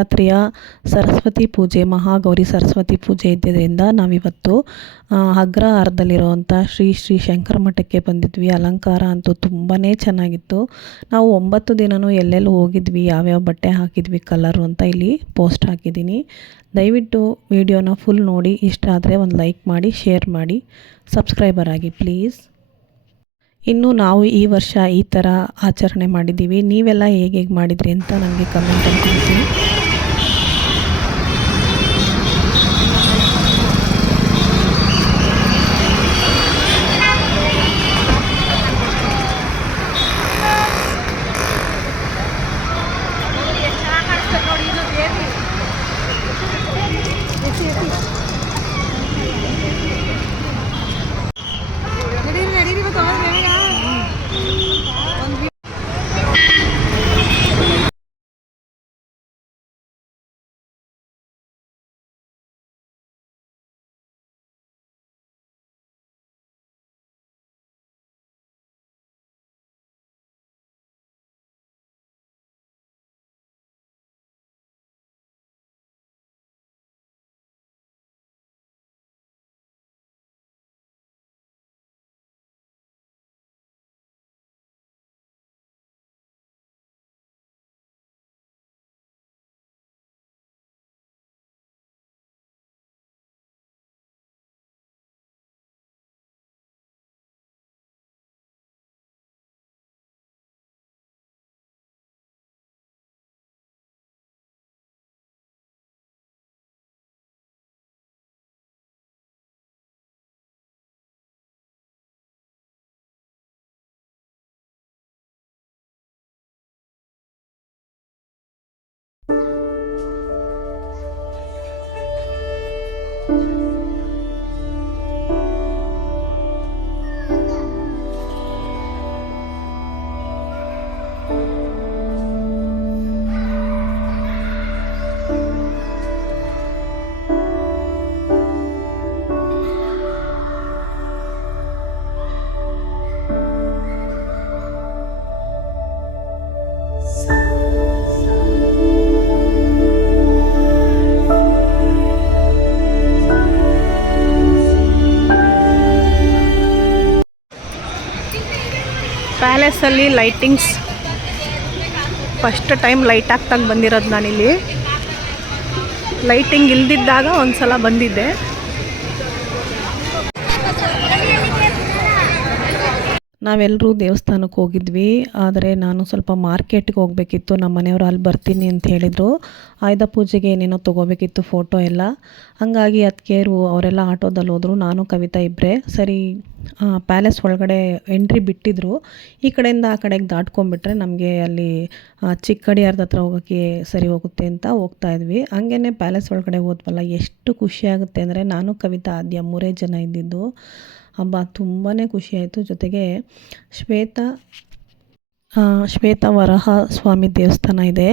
ನವರಾತ್ರಿಯ ಸರಸ್ವತಿ ಪೂಜೆ, ಮಹಾಗೌರಿ ಸರಸ್ವತಿ ಪೂಜೆ ಇದ್ದಿದ್ದರಿಂದ ನಾವಿವತ್ತು ಅಗ್ರ ಅಗ್ರಹಾರದಲ್ಲಿರುವಂಥ ಶ್ರೀ ಶ್ರೀ ಶಂಕರ ಮಠಕ್ಕೆ ಬಂದಿದ್ವಿ. ಅಲಂಕಾರ ಅಂತೂ ತುಂಬಾ ಚೆನ್ನಾಗಿತ್ತು. ನಾವು ಒಂಬತ್ತು ದಿನವೂ ಎಲ್ಲೆಲ್ಲೂ ಹೋಗಿದ್ವಿ. ಯಾವ್ಯಾವ ಬಟ್ಟೆ ಹಾಕಿದ್ವಿ, ಕಲರು ಅಂತ ಇಲ್ಲಿ ಪೋಸ್ಟ್ ಹಾಕಿದ್ದೀನಿ. ದಯವಿಟ್ಟು ವಿಡಿಯೋನ ಫುಲ್ ನೋಡಿ, ಇಷ್ಟ ಆದರೆ ಒಂದು ಲೈಕ್ ಮಾಡಿ, ಶೇರ್ ಮಾಡಿ. ಸಬ್ಸ್ಕ್ರೈಬರ್ ಆಗಿ ಪ್ಲೀಸ್. ಇನ್ನು ನಾವು ಈ ವರ್ಷ ಈ ಥರ ಆಚರಣೆ ಮಾಡಿದ್ದೀವಿ. ನೀವೆಲ್ಲ ಹೇಗೆ ಹೇಗೆ ಮಾಡಿದ್ರಿ ಅಂತ ನನಗೆ ಕಮೆಂಟಲ್ಲಿ ತಿಳಿಸಿ. ಪ್ಯಾಲೇಸಲ್ಲಿ ಲೈಟಿಂಗ್ಸ್ ಫಸ್ಟ್ ಟೈಮ್ ಲೈಟ್ ಹಾಕ್ತಾಗ ಬಂದಿರೋದು ನಾನಿಲ್ಲಿ. ಲೈಟಿಂಗ್ ಇಲ್ದಿದ್ದಾಗ ಒಂದು ಸಲ ಬಂದಿದ್ದೆ. ನಾವೆಲ್ಲರೂ ದೇವಸ್ಥಾನಕ್ಕೆ ಹೋಗಿದ್ವಿ, ಆದರೆ ನಾನು ಸ್ವಲ್ಪ ಮಾರ್ಕೆಟ್ಗೆ ಹೋಗಬೇಕಿತ್ತು, ನಮ್ಮ ಮನೆಯವರು ಅಲ್ಲಿ ಬರ್ತೀನಿ ಅಂತ ಹೇಳಿದರು. ಆಯುಧ ಪೂಜೆಗೆ ಏನೇನೋ ತೊಗೋಬೇಕಿತ್ತು ಫೋಟೋ ಎಲ್ಲ. ಹಾಗಾಗಿ ಅದಕ್ಕೇರು ಅವರೆಲ್ಲ ಆಟೋದಲ್ಲಿ ಹೋದರು, ನಾನು, ಕವಿತಾ ಇಬ್ಬರೇ ಸರಿ ಪ್ಯಾಲೇಸ್ ಒಳಗಡೆ ಎಂಟ್ರಿ ಬಿಟ್ಟಿದ್ರು. ಈ ಕಡೆಯಿಂದ ಆ ಕಡೆಗೆ ದಾಟ್ಕೊಂಡ್ಬಿಟ್ರೆ ನಮಗೆ ಅಲ್ಲಿ ಚಿಕ್ಕಡಿಯಾರ್ದ ಹತ್ರ ಹೋಗೋಕ್ಕೆ ಸರಿ ಹೋಗುತ್ತೆ ಅಂತ ಹೋಗ್ತಾ ಇದ್ವಿ. ಹಂಗೇ ಪ್ಯಾಲೇಸ್ ಒಳಗಡೆ ಹೋದ್ವಲ್ಲ, ಎಷ್ಟು ಖುಷಿ ಆಗುತ್ತೆ ಅಂದರೆ ನಾನು, ಕವಿತಾ, ಆದ್ಯ ಮೂರೇ ಜನ ಇದ್ದಿದ್ದು. ಹಬ್ಬ ತುಂಬಾ ಖುಷಿ ಆಯಿತು. ಜೊತೆಗೆ ಶ್ವೇತ ಶ್ವೇತ ವರಹ ಸ್ವಾಮಿ ದೇವಸ್ಥಾನ ಇದೆ.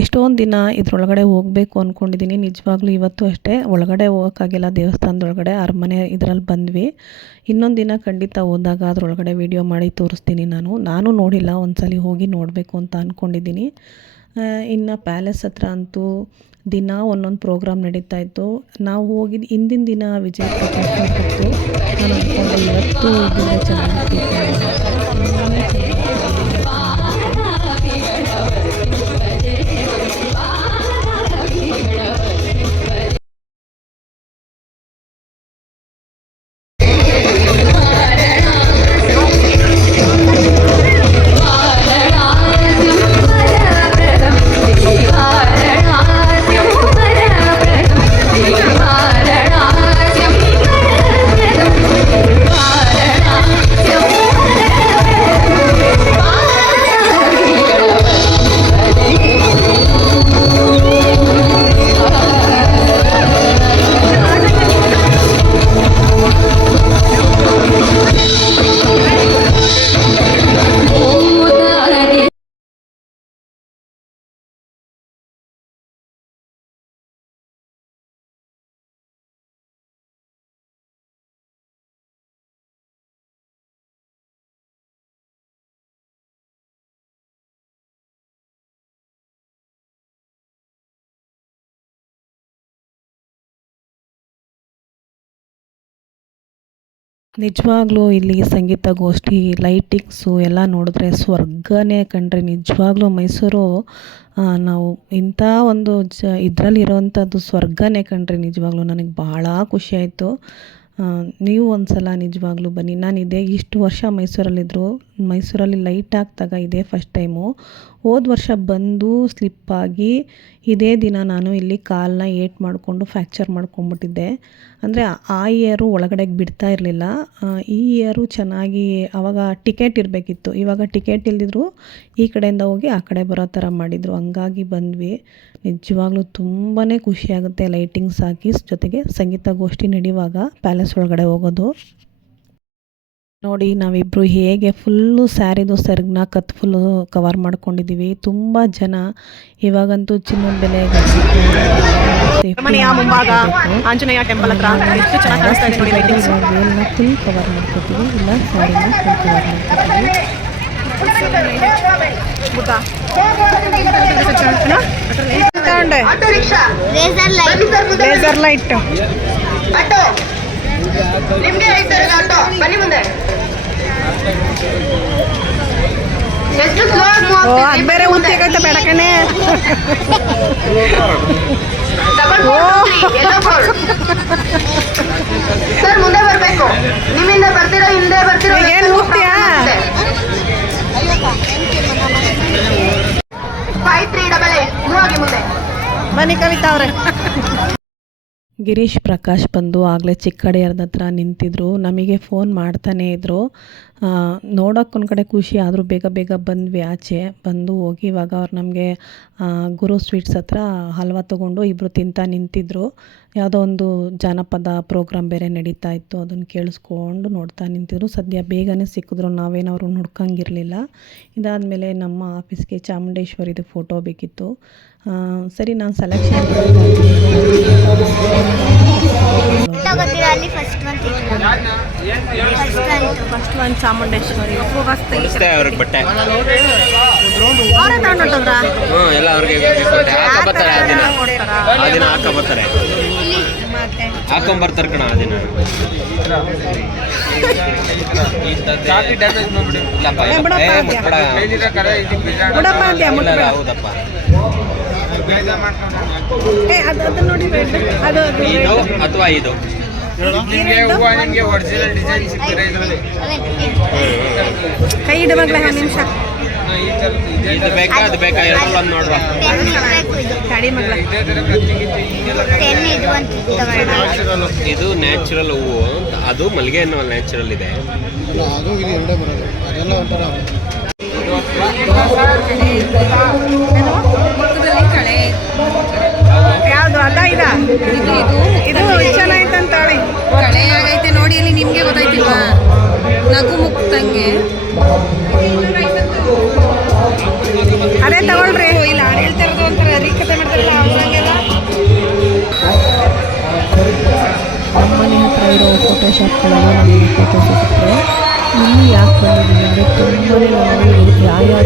ಎಷ್ಟೊಂದು ದಿನ ಇದರೊಳಗಡೆ ಹೋಗಬೇಕು ಅಂದ್ಕೊಂಡಿದ್ದೀನಿ ನಿಜವಾಗ್ಲೂ ಇವತ್ತು ಅಷ್ಟೇ. ಒಳಗಡೆ ಹೋಗೋಕ್ಕಾಗಿಲ್ಲ. ದೇವಸ್ಥಾನದೊಳಗಡೆ ಅರಮನೆ ಇದರಲ್ಲಿ ಬಂದ್ವಿ. ಇನ್ನೊಂದು ದಿನ ಖಂಡಿತ ಹೋದಾಗ ಅದರೊಳಗಡೆ ವಿಡಿಯೋ ಮಾಡಿ ತೋರಿಸ್ತೀನಿ ನಾನು. ನಾನು ನೋಡಿಲ್ಲ. ಒಂದ್ಸಲಿ ಹೋಗಿ ನೋಡಬೇಕು ಅಂತ ಅಂದ್ಕೊಂಡಿದ್ದೀನಿ ಇನ್ನು ಪ್ಯಾಲೇಸ್ ಹತ್ರ ಅಂತೂ ದಿನ ಒಂದೊಂದು ಪ್ರೋಗ್ರಾಮ್ ನಡೀತಾ ಇತ್ತು. ನಾವು ಹೋಗಿದ್ದು ಹಿಂದಿನ ದಿನ ವಿಜಯ ಪ್ರಕಾಶ್ ಇವತ್ತು ದಿನ ನಿಜವಾಗ್ಲೂ ಇಲ್ಲಿ ಸಂಗೀತ ಗೋಷ್ಠಿ ಲೈಟಿಂಗ್ಸು ಎಲ್ಲ ನೋಡಿದ್ರೆ ಸ್ವರ್ಗನೇ ಕಣ್ರಿ. ನಿಜವಾಗ್ಲೂ ಮೈಸೂರು ನಾವು ಇಂಥ ಒಂದು ಜ, ಇದರಲ್ಲಿರೋವಂಥದ್ದು ಸ್ವರ್ಗನೇ ಕಣ್ರಿ ನಿಜವಾಗ್ಲೂ. ನನಗೆ ಭಾಳ ಖುಷಿ ಆಯಿತು. ನೀವು ಒಂದು ಸಲ ನಿಜವಾಗ್ಲೂ ಬನ್ನಿ. ನಾನು ಇದೇ ಇಷ್ಟು ವರ್ಷ ಮೈಸೂರಲ್ಲಿದ್ದರು ಮೈಸೂರಲ್ಲಿ ಲೈಟ್ ಹಾಕ್ದಾಗ ಇದೇ ಫಸ್ಟ್ ಟೈಮು ಹೋದ ವರ್ಷ ಬಂದು ಸ್ಲಿಪ್ಪಾಗಿ ಇದೇ ದಿನ ನಾನು ಇಲ್ಲಿ ಕಾಲನ್ನ ಏಟ್ ಮಾಡಿಕೊಂಡು ಫ್ರ್ಯಾಕ್ಚರ್ ಮಾಡ್ಕೊಂಬಿಟ್ಟಿದ್ದೆ. ಅಂದರೆ ಆ ಇಯರು ಒಳಗಡೆ ಬಿಡ್ತಾ ಇರಲಿಲ್ಲ. ಈ ಇಯರು ಚೆನ್ನಾಗಿ ಆವಾಗ ಟಿಕೆಟ್ ಇರಬೇಕಿತ್ತು. ಇವಾಗ ಟಿಕೆಟ್ ಇಲ್ದಿದ್ರು ಈ ಕಡೆಯಿಂದ ಹೋಗಿ ಆ ಕಡೆ ಬರೋ ಥರ ಮಾಡಿದರು. ಹಂಗಾಗಿ ಬಂದ್ವಿ. ನಿಜವಾಗ್ಲೂ ತುಂಬಾ ಖುಷಿಯಾಗುತ್ತೆ ಲೈಟಿಂಗ್ಸ್ ಹಾಕಿ. ಜೊತೆಗೆ ಸಂಗೀತ ಗೋಷ್ಠಿ ನಡೆಯುವಾಗ ಪ್ಯಾಲೇಸ್ ಒಳಗಡೆ ಹೋಗೋದು. ನೋಡಿ ನಾವಿಬ್ಬರು ಹೇಗೆ ಫುಲ್ಲು ಸ್ಯಾರಿದು ಸರ್ಗ್ನ ಕತ್ ಫುಲ್ಲು ಕವರ್ ಮಾಡ್ಕೊಂಡಿದ್ದೀವಿ ತುಂಬ ಜನ ಇವಾಗಂತೂ ಚಿನ್ನದ ಬೆಲೆ ಆಂಜನೇಯ ಟೆಂಪಲ್ ಹತ್ರ ಎಷ್ಟು ಚೆನ್ನಾಗಿ ಕಾಣಿಸ್ತಾ ಇದೆ ನೋಡಿ ಫುಲ್ ಕವರ್ ಮಾಡ್ಕೊತೀವಿ ಇಲ್ಲ ಸ್ಯಾರಿನ ಫುಲ್ ಕವರ್ ಮಾಡ್ಕೊತೀವಿ ಲೈಟ್ ಲೇಸರ್ ಲೈಟ್ ಆಟೋ ನಿಮ್ಗೆ ಐತಾರೆ ಆಟೋ. ಬನ್ನಿ ಮುಂದೆ. ಎಷ್ಟು ಸ್ಲೋ ಓ ಅದು ಬೇರೆ ಸರ್ ಮುಂದೆ. ಬರ್ಬೇಕು. ನಿಮ್ಮಿಂದ ಬರ್ತಿರೋ ಹಿಂದೆ ಬರ್ತಿರೋ ಏನ್ ಹೋಗ್ತೀಯಾ? ಫೈವ್ ತ್ರೀ ಡಬಲ್ ಏಟ್ ಮೂವಾಗಿ ಮುಂದೆ. ಬನ್ನಿ ಕವಿತಾ ಅವ್ರೆ. ಗಿರೀಶ್ ಪ್ರಕಾಶ್ ಬಂದು ಆಗಲೇ ಚಿಕ್ಕಡಿಯರ್ದ ಹತ್ರ ನಿಂತಿದ್ರು. ನಮಗೆ ಫೋನ್ ಮಾಡ್ತಾನೇ ಇದ್ದರು ನೋಡೋಕೆ ಒಂದು ಕಡೆ ಖುಷಿ, ಆದರೂ ಬೇಗ ಬೇಗ ಬಂದ್ವಿ ಆಚೆ ಬಂದು ಹೋಗಿ ಇವಾಗ ಅವ್ರು ನಮಗೆ ಗುರು ಸ್ವೀಟ್ಸ್ ಹತ್ರ ಹಲ್ವಾ ತೊಗೊಂಡು ಇಬ್ಬರು ತಿಂತಾ ನಿಂತಿದ್ರು. ಯಾವುದೋ ಒಂದು ಜಾನಪದ ಪ್ರೋಗ್ರಾಮ್ ಬೇರೆ ನಡೀತಾ ಇತ್ತು ಅದನ್ನು ಕೇಳಿಸ್ಕೊಂಡು ನೋಡ್ತಾ ನಿಂತಿದ್ರು. ಸದ್ಯ ಬೇಗನೆ ಸಿಕ್ಕಿದ್ರು ನಾವೇನವರು ಹುಡ್ಕಂಗಿರಲಿಲ್ಲ. ಇದಾದಮೇಲೆ ನಮ್ಮ ಆಫೀಸ್ಗೆ ಚಾಮುಂಡೇಶ್ವರಿದು ಫೋಟೋ ಬೇಕಿತ್ತು. ಸರಿ, ನಾನು ಸೆಲೆಕ್ಷನ್ ಅಲ್ಲಿ ಫಸ್ಟ್ ಒನ್ ಫಸ್ಟ್ ಅವ್ರಿಗೆ ಬಟ್ಟೆ. ಅವರೇ ತಗೊಂಡೋದ್ರ ಹ್ಞೂ ಎಲ್ಲ ಅವ್ರಿಗೆ ಬಟ್ಟೆ. ಹಾಕ ಬರ್ತಾರೆ ಆ ದಿನ. ಆ ದಿನ ಹಾಕ ಬರ್ತಾರೆ. ಹಾಕೊಂಬರ್ತಾರೆ ಕಣ ಆ ದಿನ. ಇಲ್ಲಪ್ಪ, ಬಿಡಪ್ಪ ಏ, ಅದು ನೋಡಿ ಅದು ಅದು ಇದು ಅಥವಾ ಇದು? ಕೈ ಇಡು ಮಗ್ಳೆ ಒಂದು ನಿಮಿಷ. ಇದು ಬೇಕಾ ಅದು ಒಂದು ಬೇಕು ಇದು ನ್ಯಾಚುರಲ್ ಹೂವು. ಅದು ಮಲ್ಲಿಗೆ ಅನ್ನೋ ನ್ಯಾಚುರಲ್ ಇದೆ. ಅದು ಇದು ಎರಡೇ ಬರೋದು. ಅದೆಲ್ಲ ಒಂಥರ ಯಾವುದು ಅದ ಇದ ಇದು ಇದು ಚೆನ್ನಾಯ್ತಂತ ಅಂತಾಳೆ ಕಳೆ ಆಗೈತೆ ನೋಡಿ ಅಲ್ಲಿ ನಿಮಗೆ ಗೊತ್ತಾಯ್ತಿಲ್ವಾ? ನಗು ಮುಕ್ತಂಗೆ. ಅದೇ ತಗೊಳ್ರಿ. ಇಲ್ಲ ಅವ್ರು ಹೇಳ್ತಾ ಇರೋದು ಒಂಥರ ರೀಕತೆ ಮಾಡ್ತಾರಲ್ಲ ಅವ್ರಂಗೆಲ್ಲ ನಮ್ಮನೆ ಹತ್ರ ಇರೋ ಫೋಟೋ ಶಾಪ್ಗಳೆಲ್ಲ ನಮಗೆ ಫೋಟೋ ಸಿಗುತ್ತೆ. ಇಲ್ಲಿ ಯಾಕೆ ಬಂದಿದ್ದೀವಿ ಅಂದರೆ ತುಂಬನೇ ನಮಗೆ ಯಾವ್ಯಾವ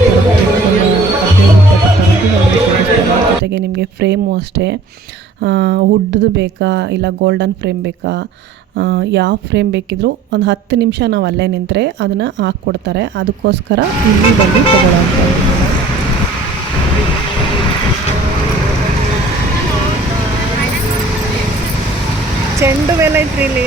ಯಾವ ಥರ ಜೊತೆಗೆ ನಿಮಗೆ ಫ್ರೇಮು ಅಷ್ಟೇ. ವುಡ್ದು ಬೇಕಾ, ಇಲ್ಲ ಗೋಲ್ಡನ್ ಫ್ರೇಮ್ ಬೇಕಾ? ಯಾವ ಫ್ರೇಮ್ ಬೇಕಿದ್ರೂ ಒಂದು ಹತ್ತು ನಿಮಿಷ ನಾವು ಅಲ್ಲೇ ನಿಂತರೆ ಅದನ್ನು ಹಾಕ್ಕೊಡ್ತಾರೆ. ಅದಕ್ಕೋಸ್ಕರ ಇಲ್ಲಿ ಬಂದು ತಗೊಳ್ಳೋಣ ಚೆಂಡು ಬೆಲೆ ಐತ್ರಿ ಇಲ್ಲಿ.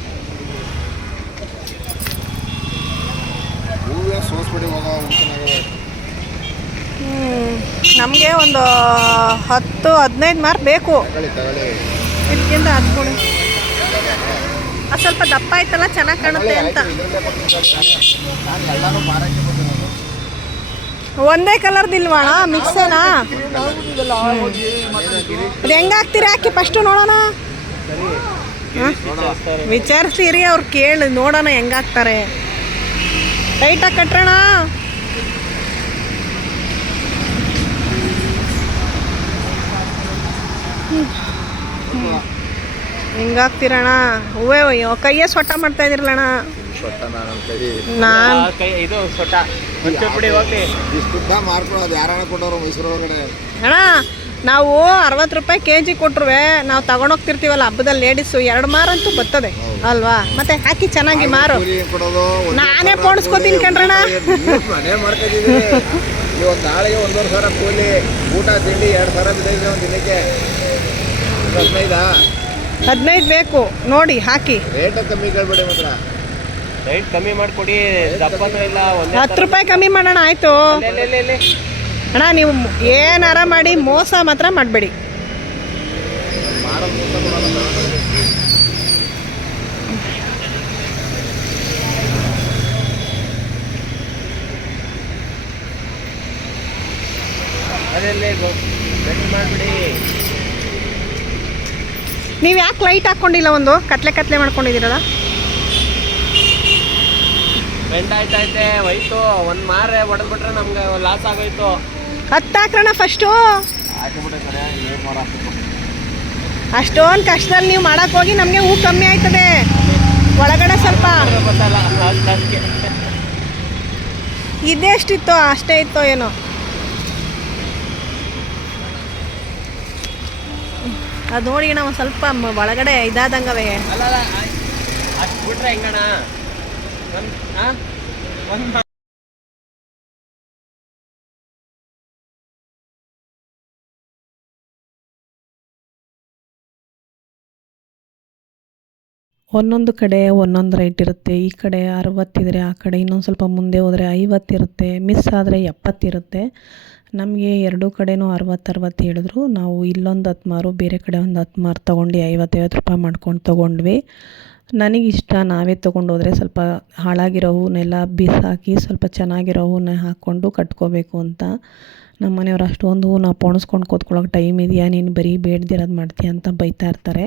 ಹೂವೇ ಸೋಸ್ಬಿಡಿ ಹೋಗೋ ನಮಗೆ ಒಂದು ಹತ್ತು ಹದಿನೈದು ಮಾರ್ಕ್ ಬೇಕು. ತಗೊಳ್ಳಿ ತಗೊಳ್ಳಿ. ಇದಕ್ಕಿಂತ ಹತ್ಕೊಳ್ಳಿ ಅದು ಸ್ವಲ್ಪ ದಪ್ಪ ಆಯ್ತಲ್ಲ ಚೆನ್ನಾಗಿ ಕಾಣುತ್ತೆ ಅಂತ. ಎಲ್ಲಾನು ಮಾರಕ್ಕೆ ಬರ್ತೀನಿ ಒಂದೇ ಕಲರ್ದಿಲ್ವಾಣ ಮಿಕ್ಸೇನಾ ಅದು ಹೆಂಗೆ ಹಾಕ್ತೀರಿ ಹಾಕಿ ಫಸ್ಟು ನೋಡೋಣ? ವಿಚಾರಿಸಿರಿ ಅವ್ರು ಕೇಳಿ ನೋಡೋಣ ಹೆಂಗೆ ಹಾಕ್ತಾರೆ. ಟೈಟಾಗಿ ಕಟ್ಟೋಣ ಹಿಂಗಾಗ್ತಿರಣ ಹೂವೇ ಅಯ್ಯೋ ಕೈಯೇ ಸೊಟ್ಟ ಮಾಡ್ತಾ ಇದಿರಲಣ್ಣ ನಾನು ಕೈ ಇದು ಸೊಟ್ಟ ಬಿಡಿ ಹೋಗ್ಲಿ. ಮಾಡ್ಕೊಳ್ಳೋದು ಯಾರನ್ನ ಕೊಟ್ಟವ್ರು ಮೈಸೂರು ಒಳಗಡೆ? ಅಣ್ಣ ನಾವು ಅರವತ್ತು ರೂಪಾಯಿ ಕೆ ಜಿ ಕೊಟ್ರುವೆ ನಾವು ತಗೊಂಡೋಗ್ತಿರ್ತೀವಲ್ಲ ಹಬ್ಬದಲ್ಲಿ ಲೇಡೀಸು ಎರಡು ಮಾರಂತೂ ಬರ್ತದೆ. ಅಲ್ವಾ? ಮತ್ತೆ ಹಾಕಿ ಚೆನ್ನಾಗಿ ಮಾರು. ನಾನೇ ಪೋಣಿಸ್ಕೊತೀನಿ ಮಾಡ್ತಿದ್ದೀವಿ ಇವತ್ತು ನಾಳೆಗೆ ಒಂದೂವರೆ ಸಾವಿರ ಕೂಲಿ ಊಟ ತಿಂಡಿ ಎರಡು ಸಾವಿರ ಬಿದ್ದಿದೆ ಒಂದು ದಿನಕ್ಕೆ. ಹದಿನೈದಾ? ಹದಿನೈದು ಬೇಕು. ನೋಡಿ ಹಾಕಿ. ರೇಟ್ ಕಮ್ಮಿ ಕೇಳ್ಬೇಡಿ ಮಾತ್ರ. ರೈಟ್ ಕಮ್ಮಿ ಮಾಡ್ಕೊಡಿ. ದಪ್ಪನೂ ಇಲ್ಲ ಒಂದೇ ಹತ್ತು ರೂಪಾಯಿ ಕಮ್ಮಿ ಮಾಡೋಣ ಆಯಿತು. ಅಣ್ಣ, ನೀವು ಏನಾರ ಮಾಡಿ ಮೋಸ ಮಾತ್ರ ಮಾಡಬೇಡಿ. ನೀವು ಯಾಕೆ ಲೈಟ್ ಹಾಕ್ಕೊಂಡಿಲ್ಲ ಒಂದು? ಕತ್ಲೆ ಕತ್ಲೆ ಮಾಡ್ಕೊಂಡಿದ್ದೀರಲ್ಲ? ಬೆಂಡ್ ಆಯ್ತೈತೆ ಹೋಯ್ತು. ಒಂದ್ ಮಾರೆ ಹೊಡೆದ್ಬಿಟ್ರೆ ನಮ್ಗೆ ಲಾಸ್ ಆಗೋಯ್ತು. ಹತ್ತು ಹಾಕ್ರಣ ಫಸ್ಟು ಅಷ್ಟೊಂದು ಕಷ್ಟದಲ್ಲಿ ನೀವು ಮಾಡಕ್ಕೆ ಹೋಗಿ ನಮಗೆ ಹೂ ಕಮ್ಮಿ ಆಯ್ತದೆ. ಒಳಗಡೆ ಸ್ವಲ್ಪ. ಗೊತ್ತಲ್ಲ ಲಾಸ್ಟ್ ಇದೇ ಎಷ್ಟಿತ್ತೋ ಅಷ್ಟೇ ಇತ್ತೋ ಏನೋ. ಅದು ನೋಡಿ ನಾವು ಸ್ವಲ್ಪ ಒಳಗಡೆ ಇದಾದಂಗವೇ. ಬಿಟ್ರೆ ಹೆಂಗಣ ಒಂದೊಂದು ಕಡೆ ಒಂದೊಂದು ರೇಟ್ ಇರುತ್ತೆ. ಈ ಕಡೆ ಅರವತ್ತಿದ್ರೆ ಆ ಕಡೆ, ಇನ್ನೊಂದು ಸ್ವಲ್ಪ ಮುಂದೆ ಹೋದರೆ ಐವತ್ತಿರುತ್ತೆ ಮಿಸ್ ಆದರೆ ಎಪ್ಪತ್ತಿರುತ್ತೆ ನಮಗೆ ಎರಡೂ ಕಡೆನೂ ಅರವತ್ತು ಅರವತ್ತು ಹೇಳಿದ್ರು. ನಾವು ಇಲ್ಲೊಂದು ಹತ್ತು ಮಾರು ಬೇರೆ ಕಡೆ ಒಂದು ಹತ್ತು ಮಾರು ತೊಗೊಂಡು ಐವತ್ತೈವತ್ತು ರೂಪಾಯಿ ಮಾಡ್ಕೊಂಡು ತೊಗೊಂಡ್ವಿ. ನನಗಿಷ್ಟ, ನಾವೇ ತೊಗೊಂಡೋದ್ರೆ ಸ್ವಲ್ಪ ಹಾಳಾಗಿರೋ ಹೂವನ್ನೆಲ್ಲ ಬಿಸಾಕಿ ಸ್ವಲ್ಪ ಚೆನ್ನಾಗಿರೋ ಹೂವನ್ನ ಹಾಕ್ಕೊಂಡು ಕಟ್ಕೋಬೇಕು ಅಂತ. ನಮ್ಮ ಮನೆಯವ್ರು ಅಷ್ಟೊಂದು ಹೂವು ನಾವು ಪೋಣಿಸ್ಕೊಂಡು ಕೂತ್ಕೊಳ್ಳೋಕೆ ಟೈಮ್ ಇದೆಯಾ? ನೀನು ಬರೀ ಬೇಡ್ದಿರೋದು ಮಾಡ್ತೀಯ ಅಂತ ಬೈತಾ ಇರ್ತಾರೆ.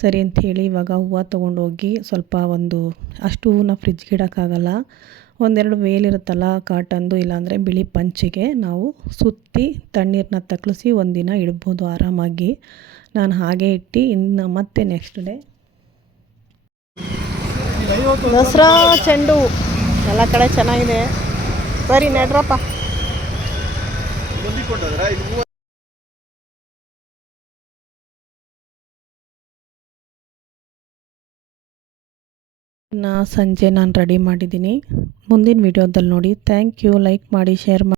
ಸರಿ ಅಂಥೇಳಿ ಇವಾಗ ಹೂವು ತೊಗೊಂಡೋಗಿ ಸ್ವಲ್ಪ ಒಂದು ಅಷ್ಟು ಹೂವನ್ನ ಫ್ರಿಜ್ಗೆ ಇಡೋಕ್ಕಾಗಲ್ಲ. ಒಂದೆರಡು ವೇಲಿರುತ್ತಲ್ಲ ಕಾಟನ್ದು, ಇಲ್ಲಾಂದರೆ ಬಿಳಿ ಪಂಚಿಗೆ ನಾವು ಸುತ್ತಿ ತಣ್ಣೀರನ್ನ ತಕ್ಕಳಿಸಿ ಒಂದಿನ ಇಡ್ಬೋದು ಆರಾಮಾಗಿ. ನಾನು ಹಾಗೆ ಇಟ್ಟು ಇನ್ನು ಮತ್ತೆ ನೆಕ್ಸ್ಟ್ ಡೇ ದಸರಾ ಚೆಂಡು ಎಲ್ಲ ಕಡೆ ಚೆನ್ನಾಗಿದೆ. ಸರಿ ನಡ್ರಪ್ಪ. ನಾ ಸಂಜೆ ನಾನು ರೆಡಿ ಮಾಡಿದ್ದೀನಿ. ಮುಂದಿನ ವಿಡಿಯೋದಲ್ಲಿ ನೋಡಿ. ಥ್ಯಾಂಕ್ ಯು ಲೈಕ್ ಮಾಡಿ ಶೇರ್ ಮಾಡಿ.